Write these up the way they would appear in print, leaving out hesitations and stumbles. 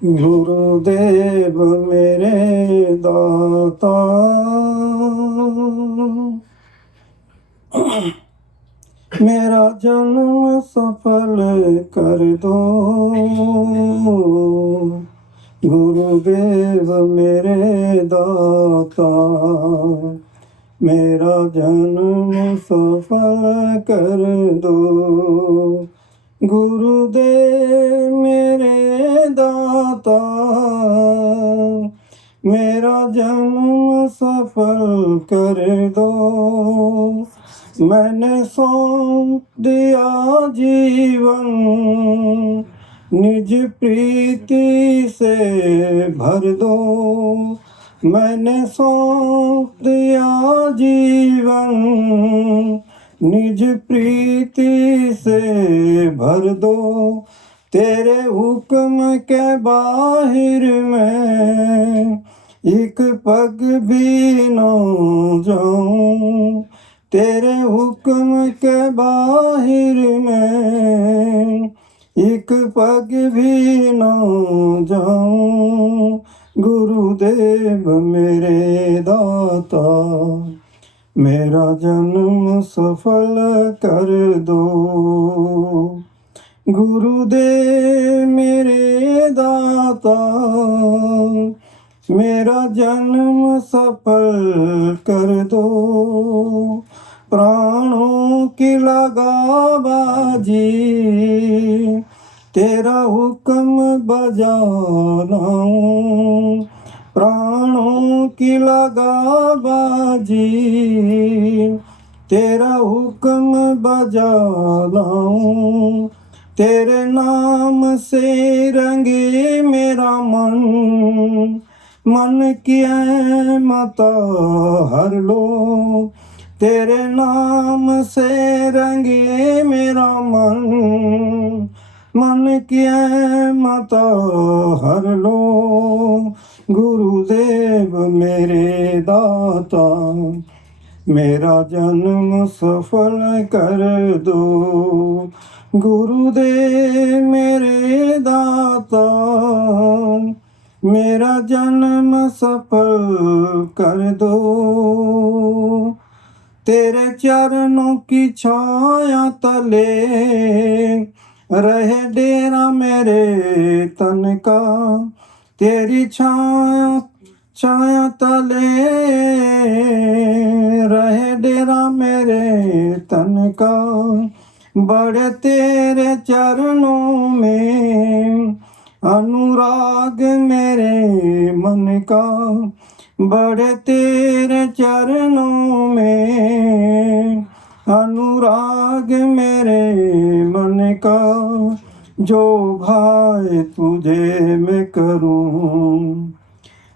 गुरुदेव मेरे दाता, मेरा जन्म सफल कर दो। गुरुदेव मेरे दाता, मेरा जन्म सफल कर दो। गुरुदेव मेरे दाता, मेरा जन्म सफल कर दो। मैंने सौंप दिया जीवन, निज प्रीति से भर दो। मैंने सौंप दिया जीवन, निज प्रीति से भर दो। तेरे हुक्म के बाहिर मैं एक पग भी न जाऊं। तेरे हुक्म के बाहिर मैं एक पग भी न जाऊं। गुरुदेव मेरे दाता, मेरा जन्म सफल कर दो। गुरुदेव मेरे दाता, मेरा जन्म सफल कर दो। प्राणों की लगा बाजी, तेरा हुक्म बजा लाऊं। प्राणों की लगा बाजी, तेरा हुक्म बजा लाऊं। तेरे नाम से रंगे मेरा मन, मन की मता हर लो। तेरे नाम से रंगे मेरा मन, मन की मता हर लो। गुरुदेव मेरे दाता, मेरा जन्म सफल कर दो। गुरुदेव मेरे दाता, मेरा जन्म सफल कर दो। तेरे चरणों की छाया तले रहे डेरा मेरे तन का। तेरी छाया तले रहे डेरा मेरे तन का। बड़े तेरे चरणों में अनुराग मेरे मन का। बड़े तेरे चरणों में अनुराग मेरे मन का। जो भाए तुझे मैं करूं,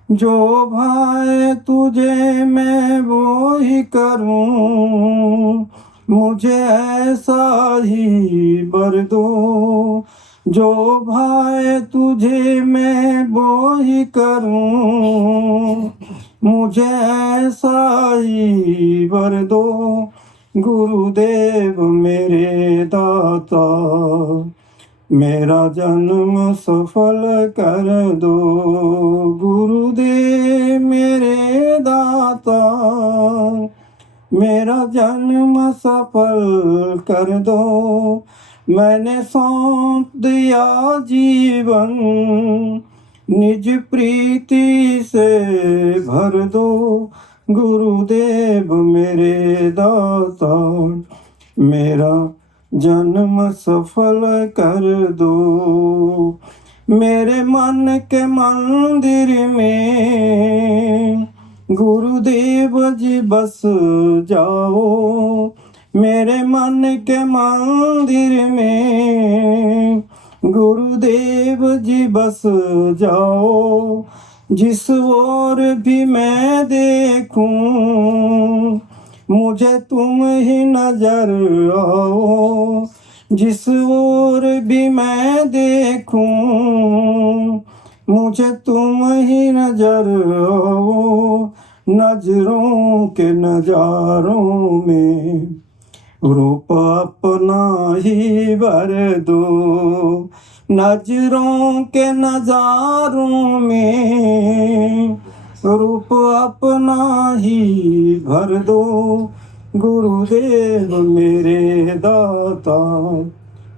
जो भाए तुझे मैं वो ही करूं। मुझे ऐसा ही वर दो, जो भाए तुझे मैं वो ही करूं। मुझे ऐसा ही वर दो। गुरुदेव मेरे दाता, मेरा जन्म सफल कर दो। गुरुदेव मेरे दाता, मेरा जन्म सफल कर दो। मैंने सौंप दिया जीवन, निज प्रीति से भर दो। गुरुदेव मेरे दाता, मेरा जन्म सफल कर दो। मेरे मन के मंदिर में गुरुदेव जी बस जाओ। मेरे मन के मंदिर में गुरुदेव जी बस जाओ। जिस ओर भी मैं देखूं, मुझे तुम ही नजर आओ। जिस ओर भी मैं देखूं, मुझे तुम ही नजर आओ। नजरों के नजारों में रूप अपना ही भर दो। नजरों के नजारों में रूप अपना ही भर दो। गुरुदेव मेरे दाता,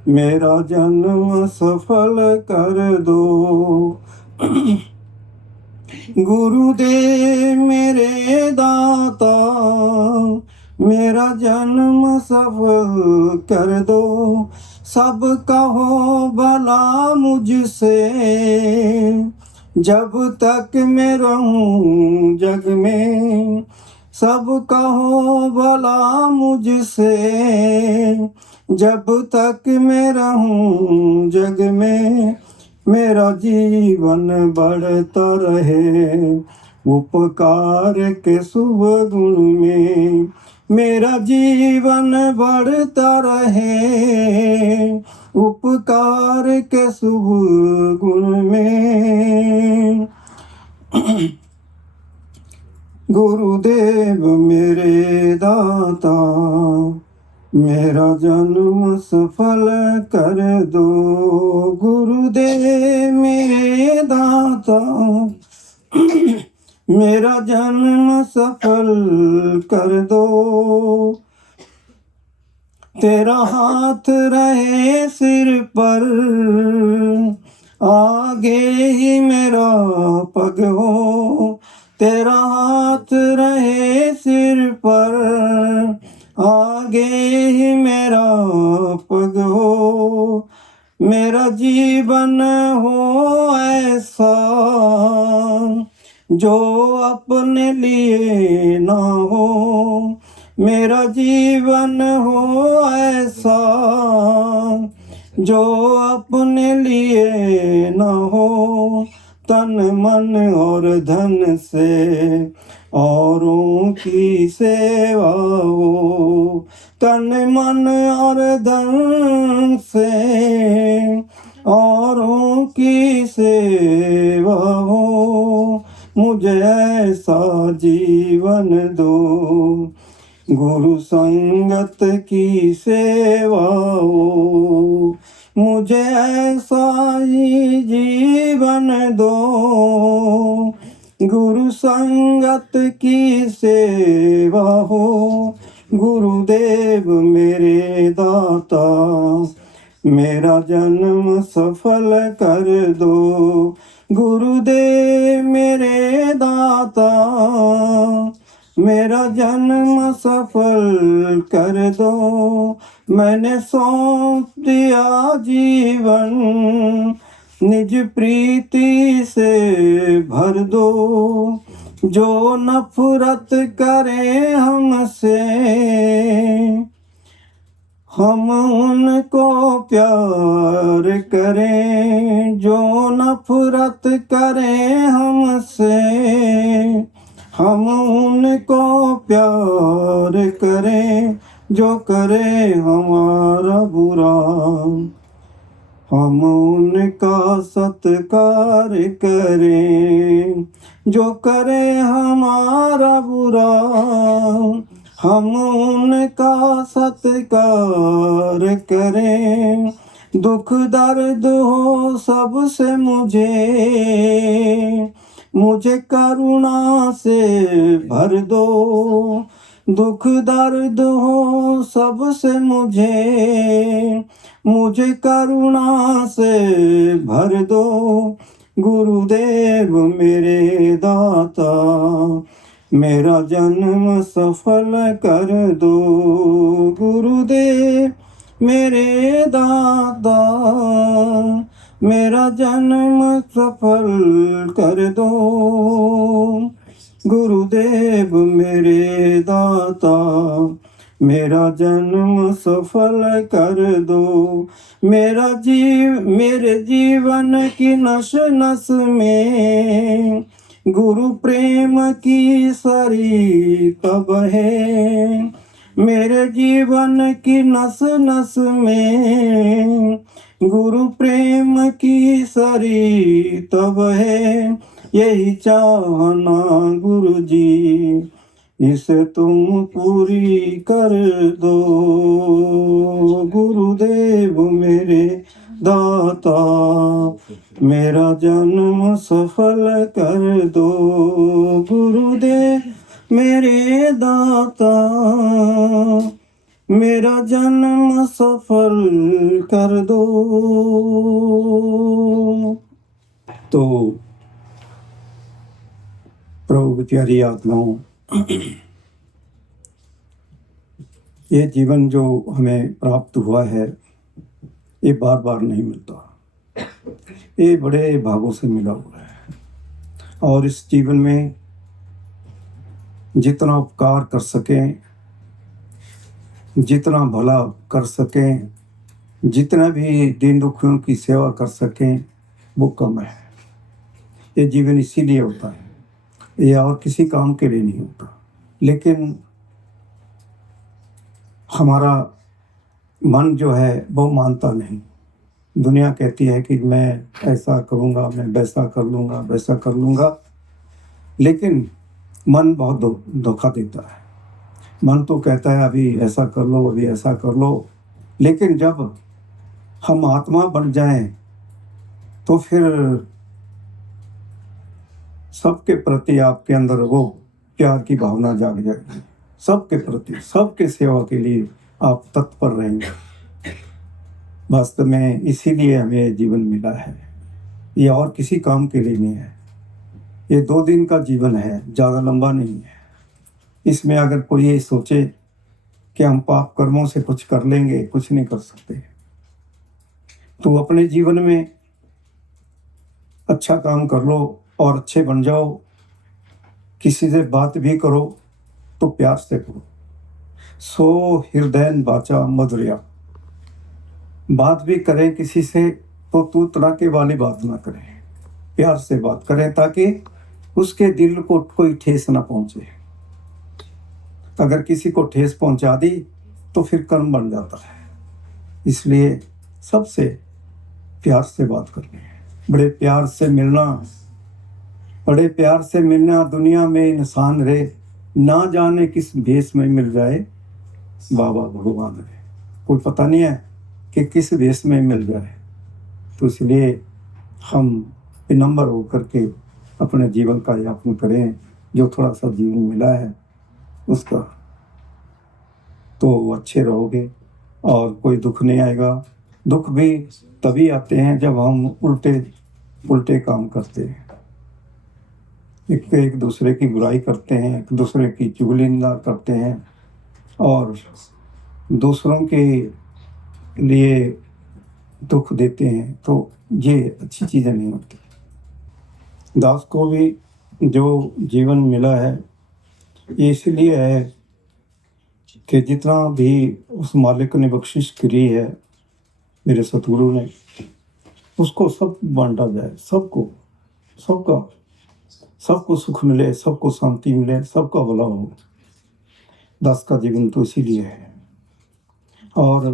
मेरा जन्म सफल कर दो। गुरुदेव मेरे दाता, मेरा जन्म सफल कर दो। सब कहो भला मुझसे, जब तक मैं रहूं जग में। सब कहो भला मुझसे, जब तक मैं रहूं जग में। मेरा जीवन बढ़ता रहे उपकार के शुभ गुण में। मेरा जीवन बढ़ता रहे उपकार के शुभ गुण में। गुरुदेव मेरे दाता, मेरा जन्म सफल कर दो। गुरुदेव मेरे दाता, मेरा जन्म सफल कर दो। तेरा हाथ रहे सिर पर, आगे ही मेरा पग हो। तेरा हाथ रहे सिर पर, आगे ही मेरा पग हो। मेरा जीवन हो ऐसा जो अपने लिए ना हो। मेरा जीवन हो ऐसा जो अपने लिए ना हो। तन मन और धन से औरों की सेवा हो। तन मन और धन से औरों की सेवा हो। मुझे ऐसा जीवन दो, गुरु संगत की सेवा हो। मुझे ऐसा ही जीवन दो, गुरु संगत की सेवा हो। गुरुदेव मेरे दाता, मेरा जन्म सफल कर दो। गुरुदेव मेरे दाता, मेरा जन्म सफल कर दो। मैंने सौंप दिया जीवन, निज प्रीति से भर दो। जो नफरत करे हमसे, हम उनको प्यार करें। जो नफरत करें हमसे, हम उनको प्यार करें। जो करे हमारा बुरा, हम उनका सत्कार करें। जो करे हमारा बुरा, हम उनका सत्कार करें। दुख दर्द हो सबसे मुझे करुणा से भर दो। दुख दर्द हो सबसे मुझे करुणा से भर दो। गुरुदेव मेरे दाता, मेरा जन्म सफल कर दो। गुरुदेव मेरे दाता, मेरा जन्म सफल कर दो। गुरुदेव मेरे दाता, मेरा जन्म सफल कर दो। मेरे जीवन की नस नस में गुरु प्रेम की सरिता बहे। मेरे जीवन की नस नस में गुरु प्रेम की सरिता बहे। यही चाहना गुरु जी, इसे तुम पूरी कर दो। गुरुदेव मेरे दाता, मेरा जन्म सफल कर दो गुरुदेव मेरे दाता, मेरा जन्म सफल कर दो। तो प्रभु की प्यारी आत्माओं, ये जीवन जो हमें प्राप्त हुआ है ये बार बार नहीं मिलता, ये बड़े भागों से मिला हुआ है। और इस जीवन में जितना उपकार कर सकें, जितना भला कर सकें, जितना भी दीन दुखियों की सेवा कर सकें वो कम है। ये जीवन इसीलिए होता है, ये और किसी काम के लिए नहीं होता। लेकिन हमारा मन जो है वो मानता नहीं। दुनिया कहती है कि मैं ऐसा करूँगा, मैं वैसा कर लूँगा, वैसा कर लूँगा, लेकिन मन बहुत धोखा देता है। मन तो कहता है अभी ऐसा कर लो, अभी ऐसा कर लो, लेकिन जब हम आत्मा बन जाएं तो फिर सबके प्रति आपके अंदर वो प्यार की भावना जाग जाएगी। सबके प्रति, सबके सेवा के लिए आप तत्पर रहेंगे। वास्तव में इसीलिए हमें जीवन मिला है, ये और किसी काम के लिए नहीं है। ये 2 दिन का जीवन है, ज़्यादा लंबा नहीं है। इसमें अगर कोई ये सोचे कि हम पाप कर्मों से कुछ कर लेंगे, कुछ नहीं कर सकते। तो अपने जीवन में अच्छा काम कर लो और अच्छे बन जाओ। किसी से बात भी करो तो प्यार से करो। सो हृदय वाचा मधुर्या, बात भी करें किसी से तो तू तड़ाके वाली बात ना करें, प्यार से बात करें ताकि उसके दिल को कोई ठेस ना पहुंचे। अगर किसी को ठेस पहुंचा दी तो फिर कर्म बन जाता है। इसलिए सबसे प्यार से बात करनी है, बड़े प्यार से मिलना, बड़े प्यार से मिलना। दुनिया में इंसान रहे, ना जाने किस भेष में मिल जाए बाबा भगवान रे, कोई पता नहीं है कि किस भेष में मिल जाए। तो इसलिए हम विनम्र होकर के अपने जीवन का यापन करें। जो थोड़ा सा जीवन मिला है उसका, तो अच्छे रहोगे और कोई दुख नहीं आएगा। दुख भी तभी आते हैं जब हम उल्टे काम करते हैं, एक दूसरे की बुराई करते हैं, एक दूसरे की चुगलिंदा करते हैं और दूसरों के लिए दुख देते हैं। तो ये अच्छी चीज़ें नहीं होती। दास को भी जो जीवन मिला है ये इसलिए है कि जितना भी उस मालिक ने बख्शिश करी है मेरे सतगुरु ने, उसको सब बांटा जाए, सबको सुख मिले, सबको शांति मिले, सबका भला हो। दास का जीवन तो इसीलिए है। और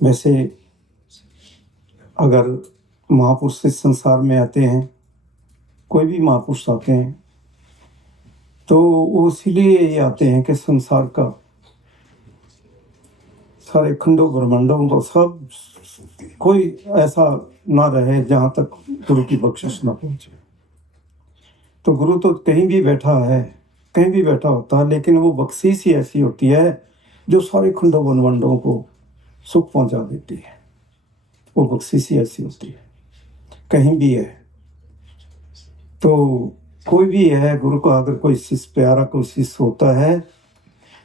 वैसे अगर महापुरुष इस संसार में आते हैं, कोई भी महापुरुष आते हैं, तो वो इसीलिए आते हैं कि संसार का सारे खंडों ब्रह्मांडों को सब कोई ऐसा ना रहे जहाँ तक गुरु की बख्शिश ना पहुँचे। तो गुरु तो कहीं भी बैठा है, कहीं भी बैठा होता है, लेकिन वो बख्शिश ही ऐसी होती है जो सारे खंडों ब्रह्मांडों को सुख पहुँचा देती है। वो बख्शिश ही ऐसी होती है, कहीं भी है। तो कोई भी है, गुरु का अगर कोई शिष्य प्यारा कोई शिष्य होता है,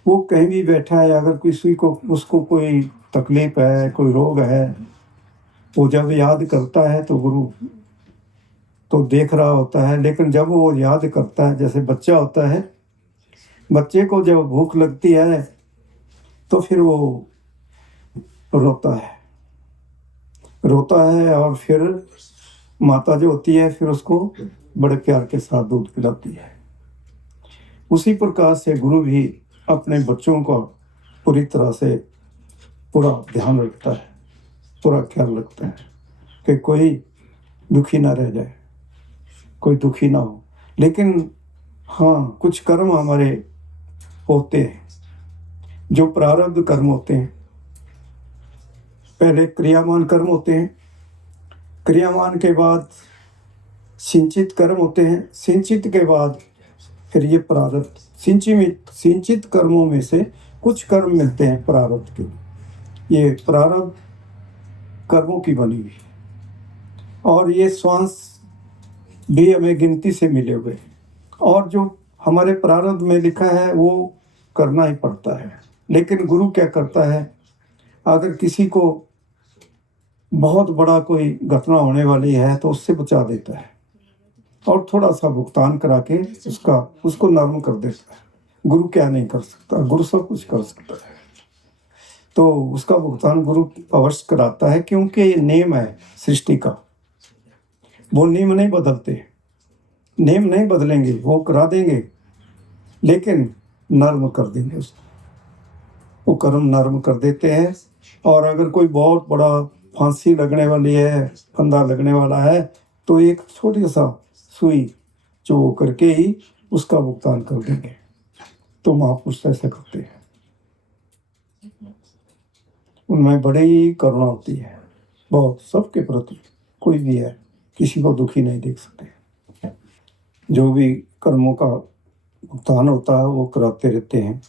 वो कहीं भी बैठा है, अगर किसी को उसको कोई तकलीफ है, कोई रोग है, वो जब याद करता है तो गुरु तो देख रहा होता है। लेकिन जब वो याद करता है, जैसे बच्चा होता है, बच्चे को जब भूख लगती है तो फिर वो रोता है और फिर माता जो होती है फिर उसको बड़े प्यार के साथ दूध पिलाती है। उसी प्रकार से गुरु भी अपने बच्चों का पूरी तरह से पूरा ध्यान रखता है, पूरा ख्याल रखता है कि कोई दुखी ना रह जाए, कोई दुखी ना हो। लेकिन हाँ, कुछ कर्म हमारे होते हैं, जो प्रारब्ध कर्म होते हैं, पहले क्रियामान कर्म होते हैं, क्रियामान के बाद सिंचित कर्म होते हैं, सिंचित के बाद फिर ये प्रारब्ध। सिंचित कर्मों में से कुछ कर्म मिलते हैं प्रारब्ध के, ये प्रारब्ध कर्मों की बनी हुई, और ये श्वास भी हमें गिनती से मिले हुए, और जो हमारे प्रारब्ध में लिखा है वो करना ही पड़ता है। लेकिन गुरु क्या करता है, अगर किसी को बहुत बड़ा कोई घटना होने वाली है तो उससे बचा देता है और थोड़ा सा भुगतान करा के उसको नर्म कर देता है। गुरु क्या नहीं कर सकता, गुरु सब कुछ कर सकता है, तो उसका भुगतान गुरु अवश्य कराता है, क्योंकि ये नेम है सृष्टि का। वो नियम नहीं बदलते, नेम नहीं बदलेंगे, वो करा देंगे लेकिन नर्म कर देंगे उसको, वो कर्म नर्म कर देते हैं। और अगर कोई बहुत बड़ा फांसी लगने वाली है, फंदा लगने वाला है, तो एक छोटी सा सुई जो करके ही उसका भुगतान कर देंगे। तो महापुरुष ऐसा करते हैं, उनमें बड़ी करुणा होती है बहुत, सबके प्रति। कोई भी है, किसी को दुखी नहीं देख सकते। जो भी कर्मों का भुगतान होता है वो कराते रहते हैं,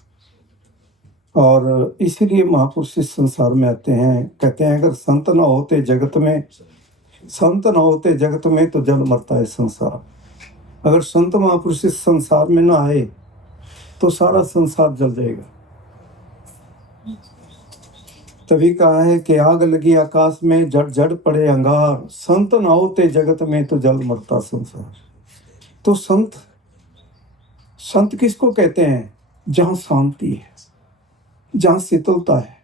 और इसीलिए महापुरुष इस संसार में आते हैं। कहते हैं अगर संत न होते जगत में तो जल मरता है संसार। अगर संत महापुरुष इस संसार में ना आए तो सारा संसार जल जाएगा। तभी कहा है कि आग लगी आकाश में, जड़ जड़ पड़े अंगार, संत न होते जगत में तो जल मरता संसार। तो संत किसको कहते हैं? जहाँ शांति है, जहाँ शीतलता है,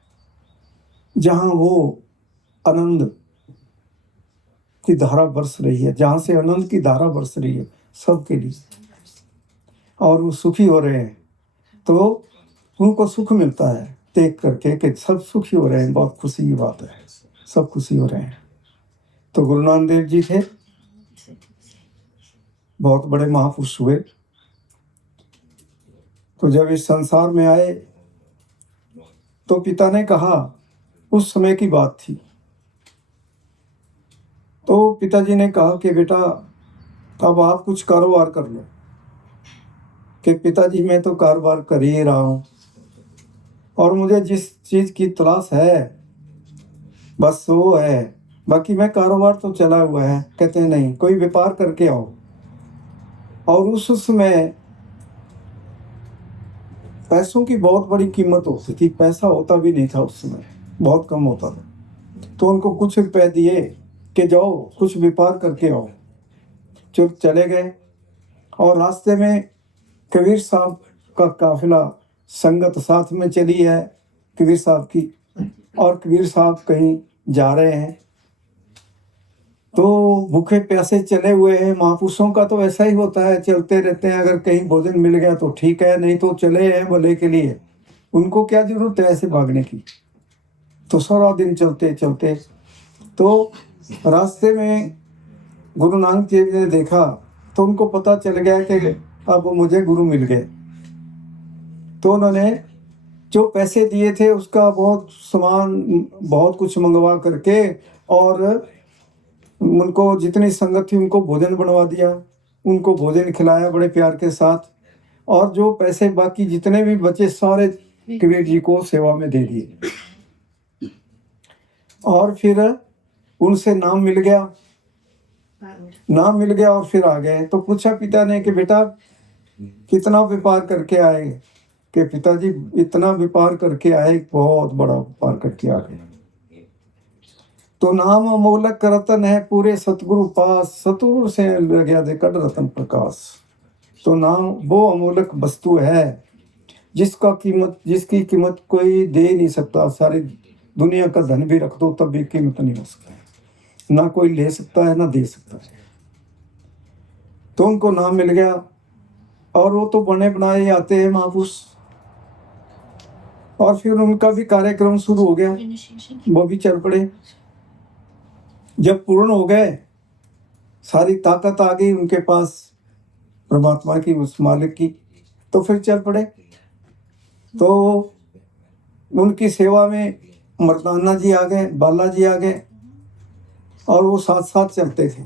जहाँ वो आनंद की धारा बरस रही है, जहाँ से आनंद की धारा बरस रही है सबके लिए, और वो सुखी हो रहे हैं, तो उनको सुख मिलता है देख करके कि सब सुखी हो रहे हैं। बहुत खुशी की बात है, सब खुशी हो रहे हैं। तो गुरु नानक देव जी थे, बहुत बड़े महापुरुष हुए। तो जब इस संसार में आए तो पिता ने कहा, उस समय की बात थी, तो पिताजी ने कहा कि बेटा अब आप कुछ कारोबार कर लो। कि पिताजी मैं तो कारोबार कर ही रहा हूँ, और मुझे जिस चीज़ की तलाश है बस वो है, बाकी मैं कारोबार तो चला हुआ है। कहते हैं नहीं, कोई व्यापार करके आओ। और उस समय पैसों की बहुत बड़ी कीमत होती थी, पैसा होता भी नहीं था उस समय, बहुत कम होता था। तो उनको कुछ रुपए दिए कि जाओ कुछ व्यापार करके आओ। चुप चले गए, और रास्ते में कबीर साहब का काफिला, संगत साथ में चली है कबीर साहब की, और कबीर साहब कहीं जा रहे हैं, तो भूखे प्यासे चले हुए हैं। महापुरुषों का तो ऐसा ही होता है, चलते रहते हैं, अगर कहीं भोजन मिल गया तो ठीक है, नहीं तो चले हैं भले के लिए, उनको क्या जरूरत है ऐसे भागने की। तो सारा दिन चलते चलते, तो रास्ते में गुरु नानक देव ने देखा, तो उनको पता चल गया कि अब मुझे गुरु मिल गए। तो उन्होंने जो पैसे दिए थे उसका बहुत सामान, बहुत कुछ मंगवा करके, और उनको जितनी संगत थी उनको भोजन बनवा दिया, उनको भोजन खिलाया बड़े प्यार के साथ, और जो पैसे बाकी जितने भी बचे सारे कबीर जी को सेवा में दे दिए। और फिर उनसे नाम मिल गया, और फिर आ गए। तो पूछा पिता ने कि बेटा कितना व्यापार करके आए? कि पिताजी इतना व्यापार करके आए, बहुत बड़ा व्यापार करके आ गए। तो नाम अमोलक रतन है पूरे सतगुरु पास, सतगुरु से लग गया देखकर रतन प्रकाश। तो नाम वो अमोलक वस्तु है जिसकी कीमत कोई दे नहीं सकता। सारी दुनिया का धन भी रख दो तब भी कीमत नहीं हो सकता, ना कोई ले सकता है ना दे सकता है। तो उनको नाम मिल गया, और वो तो बने बनाए आते हैं महापुरुष। और फिर उनका भी कार्यक्रम शुरू हो गया, वो भी चल पड़े। जब पूर्ण हो गए, सारी ताकत आ गई उनके पास परमात्मा की, उस मालिक की, तो फिर चल पड़े। तो उनकी सेवा में मर्दाना जी आ गए, बाला जी आ गए और वो साथ साथ चलते थे।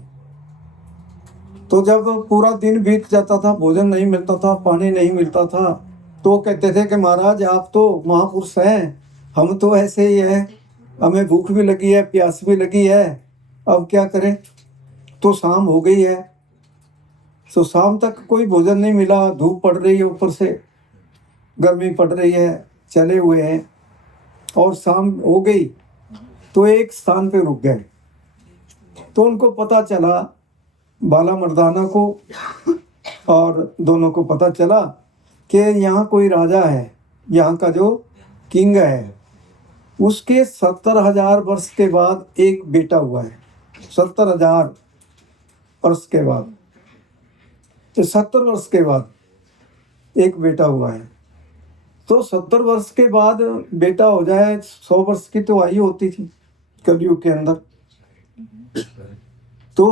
तो जब पूरा दिन बीत जाता था, भोजन नहीं मिलता था, पानी नहीं मिलता था, तो कहते थे कि महाराज आप तो महापुरुष हैं, हम तो ऐसे ही हैं, हमें भूख भी लगी है, प्यास भी लगी है, अब क्या करें। तो शाम हो गई है, तो शाम तक कोई भोजन नहीं मिला, धूप पड़ रही है, ऊपर से गर्मी पड़ रही है, चले हुए हैं और शाम हो गई। तो एक स्थान पे रुक गए। तो उनको पता चला, बाला मर्दाना को और दोनों को पता चला कि यहाँ कोई राजा है, यहाँ का जो किंग है, उसके 70,000 वर्ष के बाद एक बेटा हुआ है। 70,000 वर्ष के बाद, तो 70 वर्ष के बाद एक बेटा हुआ है। तो 70 वर्ष के बाद बेटा हो जाए, 100 वर्ष की तो आयु होती थी कलयुग के अंदर। तो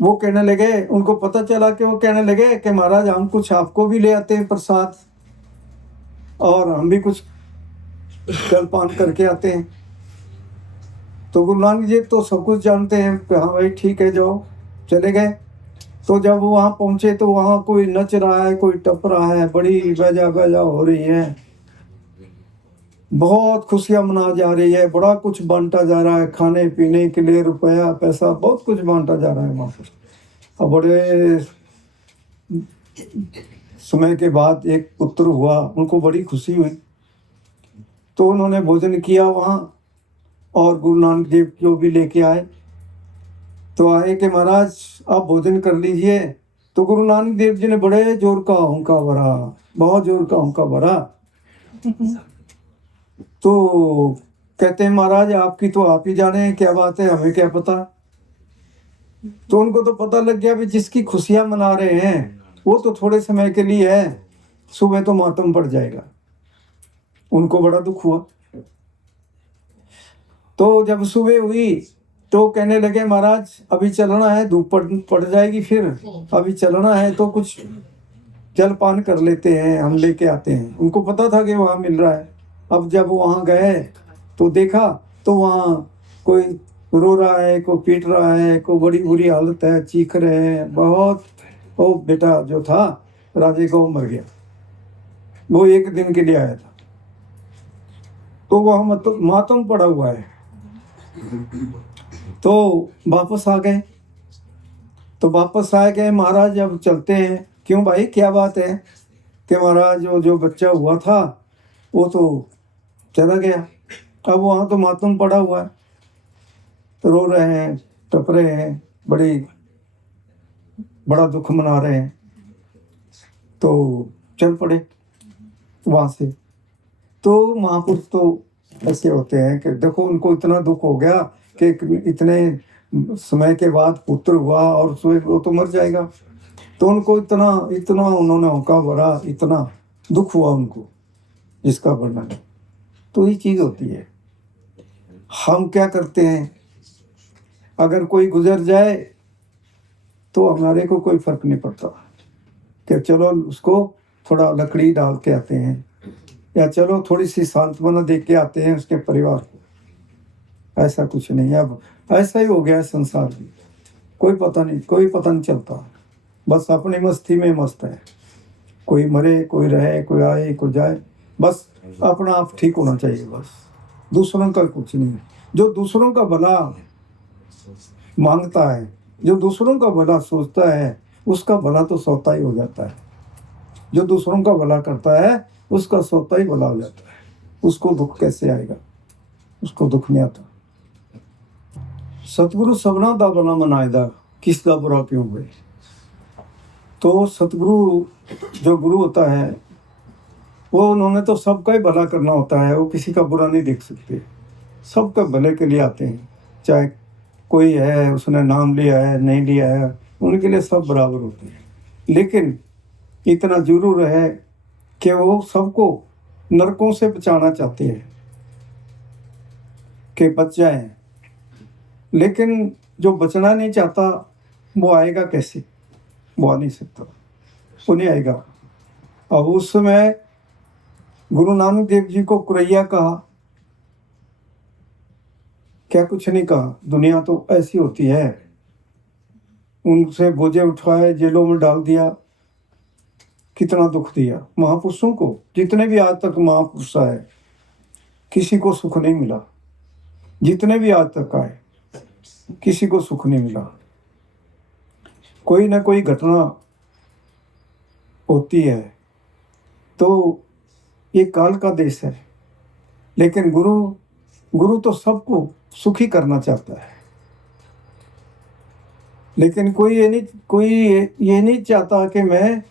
वो कहने लगे, उनको पता चला कि वो कहने लगे कि महाराज हम कुछ आपको भी ले आते हैं प्रसाद, और हम भी कुछ जलपान करके आते हैं। तो गुरु नानक जी तो सब कुछ जानते हैं कि हाँ भाई ठीक है जाओ, चले गए। तो जब वो वहाँ पहुँचे तो वहाँ कोई नच रहा है, कोई टप रहा है, बड़ी बजा बजा हो रही है, बहुत खुशियाँ मना जा रही है, बड़ा कुछ बांटा जा रहा है, खाने पीने के लिए रुपया पैसा बहुत कुछ बांटा जा रहा है वहाँ पर। और बड़े समय के बाद एक पुत्र हुआ, उनको बड़ी खुशी हुई। तो उन्होंने भोजन किया वहाँ, और गुरु नानक देव को भी लेके आए। तो आए कि महाराज आप भोजन कर लीजिए। तो गुरु नानक देव जी ने बड़े जोर का हुंकार भरा, बहुत जोर का हुंकार भरा। तो कहते हैं महाराज आपकी तो आप ही जाने क्या बात है, हमें क्या पता। तो उनको तो पता लग गया भी जिसकी खुशियां मना रहे हैं वो तो थोड़े समय के लिए है, सुबह तो मातम पड़ जाएगा। उनको बड़ा दुख हुआ। तो जब सुबह हुई तो कहने लगे महाराज अभी चलना है, धूप पड़ जाएगी, फिर अभी चलना है तो कुछ जलपान कर लेते हैं, हम लेके आते हैं। उनको पता था कि वहाँ मिल रहा है। अब जब वहाँ गए तो देखा तो वहाँ कोई रो रहा है, कोई पीट रहा है, कोई बड़ी बुरी हालत है, चीख रहे हैं बहुत। वो बेटा जो था राजे का वो मर गया, वो एक दिन के लिए आया था। तो वहाँ मतलब मातम पड़ा हुआ है। तो वापस आ गए। तो वापस आ गए, महाराज अब चलते हैं। क्यों भाई क्या बात है? कि महाराज जो बच्चा हुआ था वो तो चला गया, अब वहाँ तो मातम पड़ा हुआ है, तो रो रहे हैं, टप रहे हैं, बड़ा दुख मना रहे हैं। तो चल पड़े वहाँ से। तो महापुरुष तो ऐसे होते हैं कि देखो उनको इतना दुख हो गया कि इतने समय के बाद पुत्र हुआ और वो तो मर जाएगा। तो उनको इतना उन्होंने होका भरा, इतना दुख हुआ उनको, जिसका वर्णन। तो ये चीज़ होती है। हम क्या करते हैं, अगर कोई गुजर जाए तो हमारे को कोई फर्क नहीं पड़ता कि चलो उसको थोड़ा लकड़ी डाल के आते हैं, या चलो थोड़ी सी सांत्वना दे के आते हैं उसके परिवार को। ऐसा कुछ नहीं है। अब ऐसा ही हो गया है संसार में, कोई पता नहीं चलता, बस अपनी मस्ती में मस्त है। कोई मरे, कोई रहे, कोई आए, कोई जाए, बस अपना आप ठीक होना चाहिए, बस दूसरों का कुछ नहीं। जो दूसरों का भला मांगता है, जो दूसरों का भला सोचता है, उसका भला तो स्वतः ही हो जाता है। जो दूसरों का भला करता है उसका स्वतः ही भला हो जाता है। उसको दुख कैसे आएगा? उसको दुख नहीं आता। सतगुरु सबना दा भला मनाएदा, किस दा बुरा क्यों हुए। तो सतगुरु जो गुरु होता है वो उन्होंने तो सबका ही भला करना होता है, वो किसी का बुरा नहीं देख सकते। सबका भले के लिए आते हैं, चाहे कोई है उसने नाम लिया है नहीं लिया है, उनके लिए सब बराबर होते हैं। लेकिन इतना जरूर है कि वो सबको नरकों से बचाना चाहते हैं कि बच जाएं। लेकिन जो बचना नहीं चाहता वो आएगा कैसे? वो आ नहीं सकता, वो नहीं आएगा। अब उस समय गुरु नानक देव जी को कुरैया कहा, क्या कुछ नहीं कहा। दुनिया तो ऐसी होती है, उनसे बोझे उठवाए, जेलों में डाल दिया, कितना दुख दिया। महापुरुषों को, जितने भी आज तक महापुरुष आए, किसी को सुख नहीं मिला। जितने भी आज तक आए, किसी को सुख नहीं मिला। कोई ना कोई घटना होती है। तो ये काल का देश है, लेकिन गुरु तो सबको सुखी करना चाहता है। लेकिन कोई ये नहीं चाहता कि मैं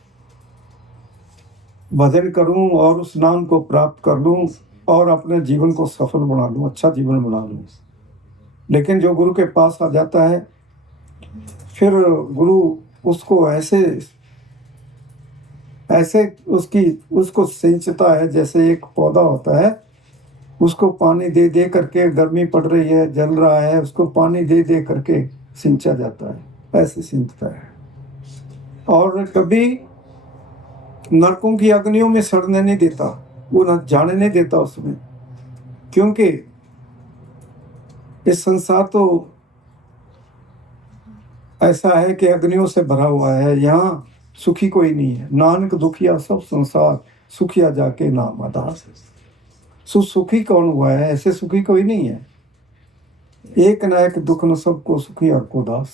भजन करूं और उस नाम को प्राप्त कर लूं और अपने जीवन को सफल बना लूं, अच्छा जीवन बना लूं। लेकिन जो गुरु के पास आ जाता है, फिर गुरु उसको ऐसे उसको सिंचता है, जैसे एक पौधा होता है, उसको पानी दे दे करके, गर्मी पड़ रही है, जल रहा है, उसको पानी दे दे करके सिंचा जाता है, ऐसे सिंचता है। और कभी नरकों की अग्नियों में सड़ने नहीं देता, वो न जाने नहीं देता उसमें, क्योंकि इस संसार तो ऐसा है कि अग्नियों से भरा हुआ है। यहाँ सुखी कोई नहीं है। नानक दुखिया सब संसार, सुखिया जाके नाम आधार। सुखी कौन हुआ है? ऐसे सुखी कोई नहीं है। एक न एक दुख न सबको सुखी हर को दास।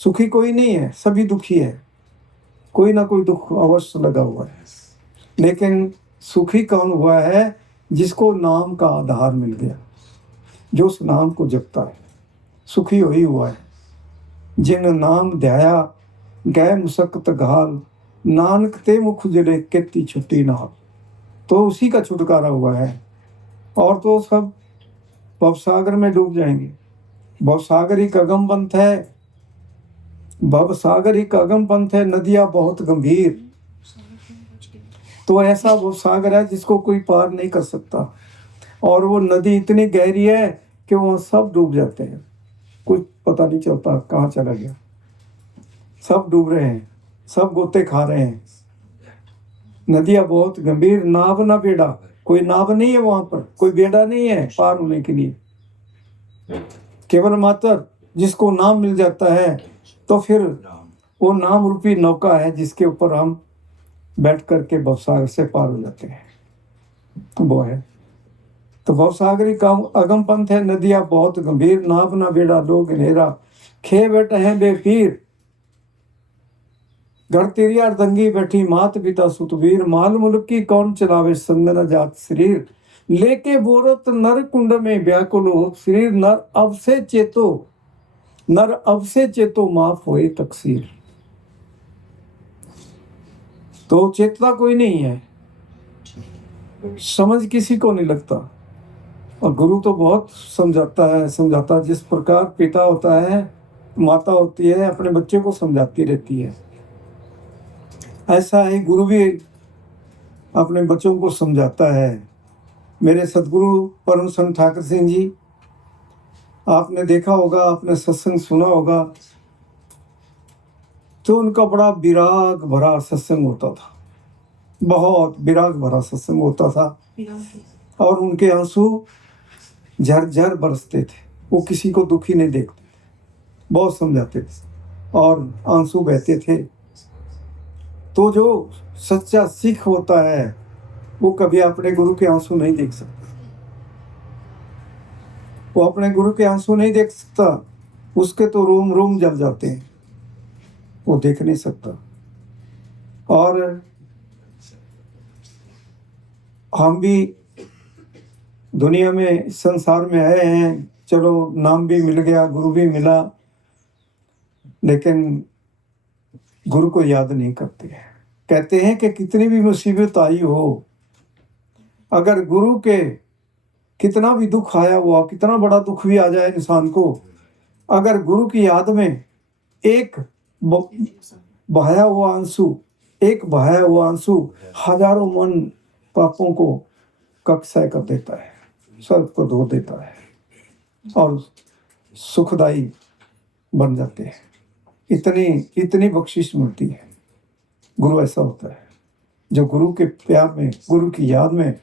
सुखी कोई नहीं है, सभी दुखी है। कोई ना कोई दुख अवश्य लगा हुआ है। लेकिन सुखी कौन हुआ है? जिसको नाम का आधार मिल गया, जो उस नाम को जपता है, सुखी वही हुआ है। जिन नाम ध्याया गए मुसक्कत घाल, नानक ते मुख उजले केती छुट्टी नाल। तो उसी का छुटकारा हुआ है। और तो सब भवसागर में डूब जाएंगे। भवसागर ही अगम पंथ है, भवसागर ही अगम पंथ है, नदियां बहुत गंभीर। तो ऐसा भवसागर है जिसको कोई पार नहीं कर सकता। और वो नदी इतनी गहरी है कि वहाँ सब डूब जाते हैं, कुछ पता नहीं चलता कहाँ चला गया। सब डूब रहे हैं, सब गोते खा रहे हैं। नदियां बहुत गंभीर, नाव ना बेड़ा, कोई नाव नहीं है वहां पर, कोई बेड़ा नहीं है पार होने के लिए। केवल मात्र जिसको नाम मिल जाता है, तो फिर वो नाम रूपी नौका है जिसके ऊपर हम बैठ करके भवसागर से पार हो जाते हैं, वो है। तो भवसागरी का अगम पंथ है, नदियां बहुत गंभीर, नाव ना बेड़ा लोग अंधेरा, खे बैठे हैं बेपीर। घर तिरिया दंगी बैठी मात पिता सुतवीर, माल मुल्क की कौन चलावे संग न जात शरीर। लेके बोरत नर कुंड में व्याकुल हो शरीर, नर अब से चेतो माफ होए तकसीर। तो चेतना कोई नहीं है, समझ किसी को नहीं लगता। और गुरु तो बहुत समझाता जिस प्रकार पिता होता है, माता होती है, अपने बच्चे को समझाती रहती है, ऐसा ही गुरु भी अपने बच्चों को समझाता है। मेरे सदगुरु परम संत ठाकर सिंह जी, आपने देखा होगा, आपने सत्संग सुना होगा, तो उनका बड़ा विराग भरा सत्संग होता था, बहुत विराग भरा सत्संग होता था। और उनके आंसू झरझर बरसते थे। वो किसी को दुखी नहीं देखते, बहुत समझाते थे और आंसू बहते थे। तो जो सच्चा सिख होता है, वो कभी अपने गुरु के आंसू नहीं देख सकता। वो अपने गुरु के आंसू नहीं देख सकता, उसके तो रोम रोम जल जाते हैं, वो देख नहीं सकता। और हम भी दुनिया में, संसार में आए हैं, चलो नाम भी मिल गया, गुरु भी मिला, लेकिन गुरु को याद नहीं करते हैं। कहते हैं कि कितनी भी मुसीबत आई हो, अगर गुरु के कितना भी दुख आया हुआ, कितना बड़ा दुख भी आ जाए इंसान को, अगर गुरु की याद में एक बहाया हुआ आंसू हजारों मन पापों को कक्षय कर देता है, सबको धो देता है और सुखदाई बन जाते हैं। इतनी बख्शिश मिलती है। गुरु ऐसा होता है। जो गुरु के प्यार में, गुरु की याद में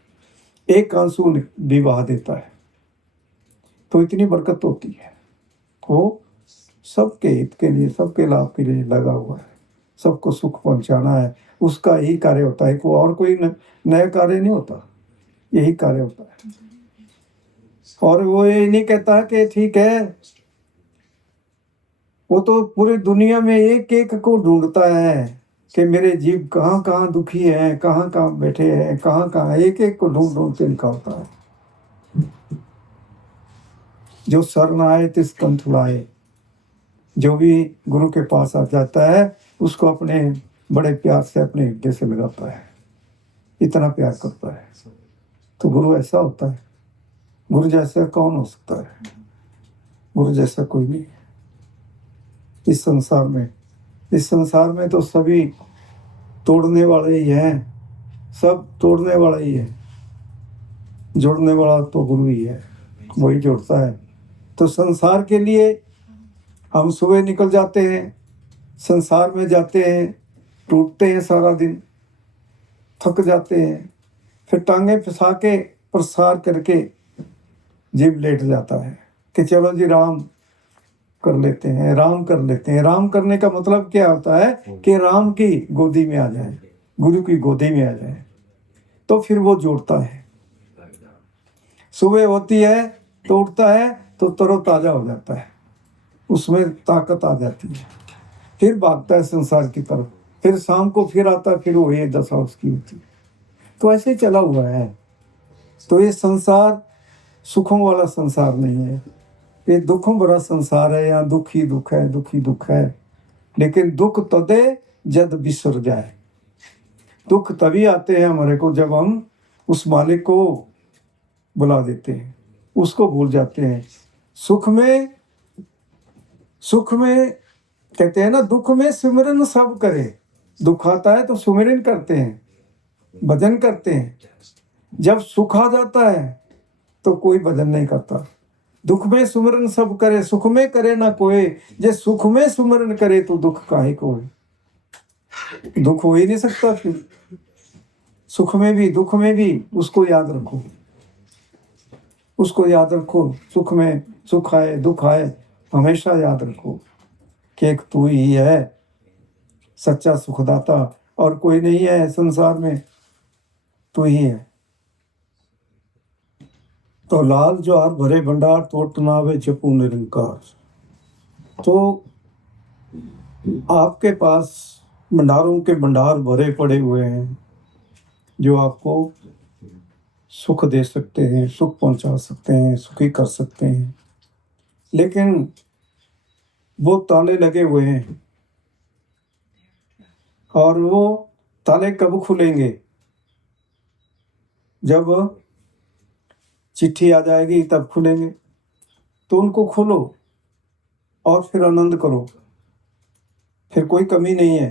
एक आंसू भी बहा देता है तो इतनी बरकत होती है। वो सबके हित के लिए, सबके लाभ के लिए लगा हुआ है, सबको सुख पहुंचाना है, उसका यही कार्य होता है। को और कोई नया कार्य नहीं होता, यही कार्य होता है। और वो ये नहीं कहता कि ठीक है, वो तो पूरी दुनिया में एक एक को ढूंढता है कि मेरे जीव कहाँ कहाँ दुखी है, कहाँ कहाँ बैठे हैं, कहाँ कहाँ, एक एक को ढूंढ ढूंढ के निकालता है। जो शरण आए तिस कंठ छुड़ाए, जो भी गुरु के पास आ जाता है उसको अपने बड़े प्यार से अपने हृदय से लगाता है, इतना प्यार करता है। तो गुरु ऐसा होता है। गुरु जैसा कौन हो सकता है? गुरु जैसा कोई नहीं इस संसार में। इस संसार में तो सभी तोड़ने वाले ही हैं, सब तोड़ने वाला ही है, जोड़ने वाला तो गुरु ही है, वही जोड़ता है। तो संसार के लिए हम सुबह निकल जाते हैं, संसार में जाते हैं, टूटते हैं, सारा दिन थक जाते हैं, फिर टांगे फंसा के प्रसार करके जीव लेट जाता है कि चलो जी राम कर लेते हैं, राम कर लेते हैं। राम करने का मतलब क्या होता है कि राम की गोदी में आ जाए, गुरु की गोदी में आ जाए, तो फिर वो जोड़ता है। सुबह होती है तो उठता है तो तरोताजा हो जाता है, उसमें ताकत आ जाती है, फिर भागता है संसार की तरफ, फिर शाम को फिर आता है, फिर वो ये दशा उसकी होती है। तो ऐसे ही चला हुआ है। तो ये संसार सुखों वाला संसार नहीं है, ये दुखों भरा संसार है। यहाँ दुख ही दुख है, दुख ही दुख है। लेकिन दुख तदे जद बिसर जाए, दुख तभी आते हैं हमारे को जब हम उस मालिक को बुला देते हैं, उसको भूल जाते हैं। सुख में कहते हैं ना, दुख में सिमरन सब करे। दुख आता है तो सुमिरन करते हैं, भजन करते हैं। जब सुख आ जाता है तो कोई भजन नहीं करता। दुख में सुमिरन सब करे, सुख में करे ना कोई। जे सुख में सुमिरन करे तो दुख काहे कोई। दुख हो ही नहीं सकता। फिर सुख में भी दुख में भी उसको याद रखो, उसको याद रखो। सुख में सुख आए दुख आए हमेशा याद रखो कि एक तू ही है सच्चा सुखदाता, और कोई नहीं है संसार में, तू ही है। तो लाल ज्वार भरे भंडार तोट नावे जपू निरंकार। तो आपके पास भंडारों के भंडार भरे पड़े हुए हैं जो आपको सुख दे सकते हैं, सुख पहुंचा सकते हैं, सुखी कर सकते हैं। लेकिन वो ताले लगे हुए हैं, और वो ताले कब खुलेंगे? जब चिट्ठी आ जाएगी तब खुलेंगे। तो उनको खोलो और फिर आनंद करो, फिर कोई कमी नहीं है।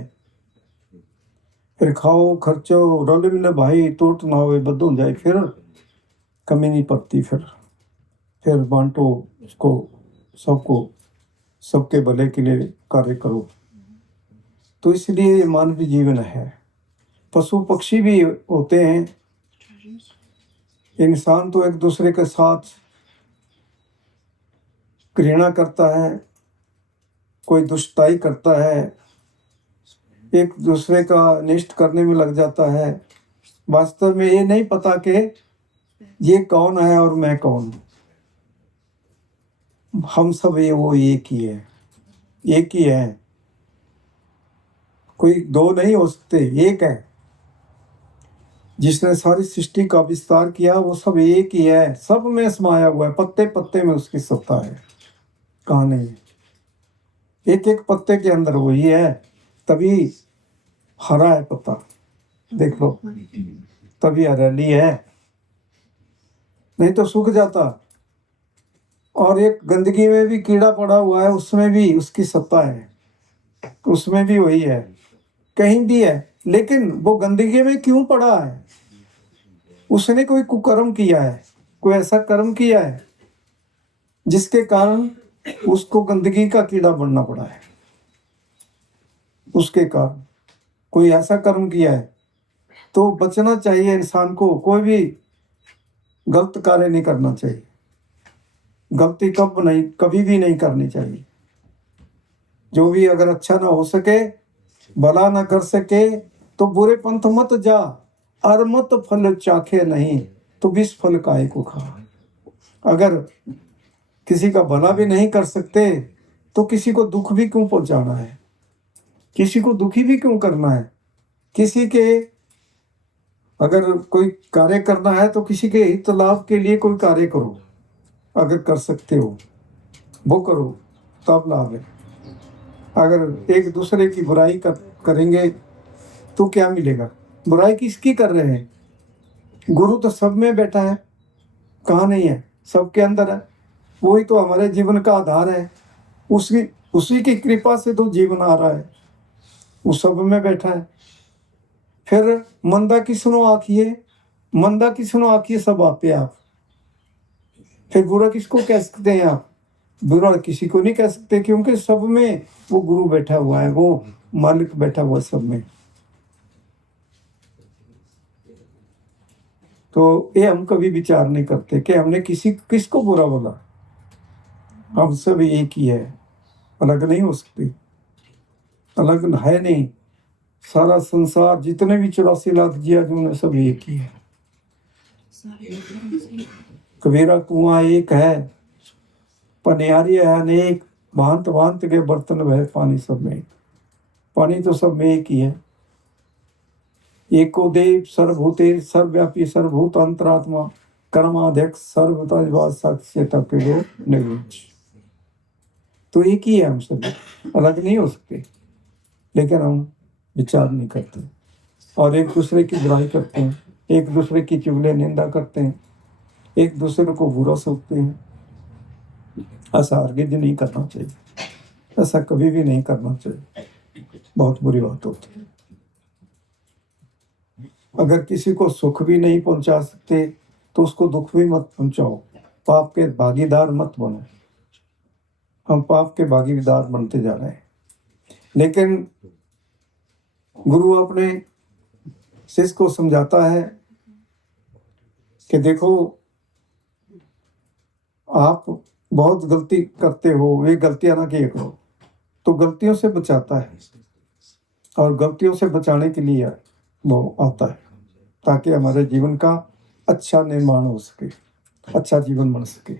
फिर खाओ खर्चो रल मिले भाई, टूट ना हो बदो जाए, फिर कमी नहीं पड़ती। फिर बांटो उसको, सबको, सबके भले के लिए कार्य करो। तो इसलिए ये मानवीय जीवन है। पशु पक्षी भी होते हैं, इंसान तो एक दूसरे के साथ घृणा करता है, कोई दुष्टाई करता है, एक दूसरे का अनिष्ट करने में लग जाता है। वास्तव में ये नहीं पता कि ये कौन है और मैं कौन। हम सब ये वो एक ही है, एक ही है। कोई दो नहीं हो सकते, एक है। जिसने सारी सृष्टि का विस्तार किया वो सब एक ही है, सब में समाया हुआ है। पत्ते पत्ते में उसकी सत्ता है, कहाँ नहीं है। एक एक पत्ते के अंदर वही है, तभी हरा है पत्ता, देख लो, तभी हरियाली है, नहीं तो सूख जाता। और एक गंदगी में भी कीड़ा पड़ा हुआ है, उसमें भी उसकी सत्ता है, उसमें भी वही है, कहीं भी है। लेकिन वो गंदगी में क्यों पड़ा है? उसने कोई कुकर्म किया है, कोई ऐसा कर्म किया है जिसके कारण उसको गंदगी का कीड़ा बनना पड़ा है। उसके कारण कोई ऐसा कर्म किया है तो बचना चाहिए इंसान को, कोई भी गलत कार्य नहीं करना चाहिए। गलती कभी भी नहीं करनी चाहिए। जो भी अगर अच्छा ना हो सके, भला ना कर सके, तो बुरे पंथ मत जा, और मत फल चाखे नहीं, तो विष फल काहे को खा। अगर किसी का भला भी नहीं कर सकते तो किसी को दुख भी क्यों पहुंचाना है, किसी को दुखी भी क्यों करना है। किसी के अगर कोई कार्य करना है तो किसी के हित लाभ के लिए कोई कार्य करो, अगर कर सकते हो वो करो, तब लाभ है। अगर एक दूसरे की बुराई करेंगे तो क्या मिलेगा। बुराई किसकी कर रहे हैं? गुरु तो सब में बैठा है, कहाँ नहीं है, सबके अंदर है। वही तो हमारे जीवन का आधार है, उसी की कृपा से तो जीवन आ रहा है, वो सब में बैठा है। फिर मंदा की सुनो आखिए, मंदा की सुनो आखिए सब आपे आप। फिर बुरा किसको कह सकते हैं आप? बुरा किसी को नहीं कह सकते, क्योंकि सब में वो गुरु बैठा हुआ है, वो मालिक बैठा हुआ है सब में। तो ये हम कभी विचार नहीं करते कि हमने किसको बुरा बोला। हम सब एक ही है, अलग नहीं हो सकते, अलग है नहीं। सारा संसार जितने भी 84 लाख जिया जो सब एक ही है। कबीरा कुआं एक है, पनियारी है अनेक, भांत भांत के बर्तन वह पानी सब में। पानी तो सब में एक ही है। एको देव सर्वभूते सर्वव्यापी सर्वभूत अंतरात्मा कर्माध्यक्ष सर्वतजवाद साक्ष्य तक निर्विच। तो एक ही है, हम सब अलग नहीं हो सकते, लेकिन हम विचार नहीं करते और एक दूसरे की बुराई करते हैं, एक दूसरे की चुगली निंदा करते हैं, एक दूसरे को बुरा सोचते हैं। ऐसा हरगिज नहीं करना चाहिए, ऐसा कभी भी नहीं करना चाहिए, बहुत बुरी बात होती है। अगर किसी को सुख भी नहीं पहुंचा सकते तो उसको दुख भी मत पहुंचाओ, पाप के भागीदार मत बनो। हम पाप के भागीदार बनते जा रहे हैं। लेकिन गुरु अपने शिष्य को समझाता है कि देखो आप बहुत गलती करते हो, वे गलतियां ना किया करो। तो गलतियों से बचाता है, और गलतियों से बचाने के लिए वो आता है, ताकि हमारे जीवन का अच्छा निर्माण हो सके, अच्छा जीवन बन सके।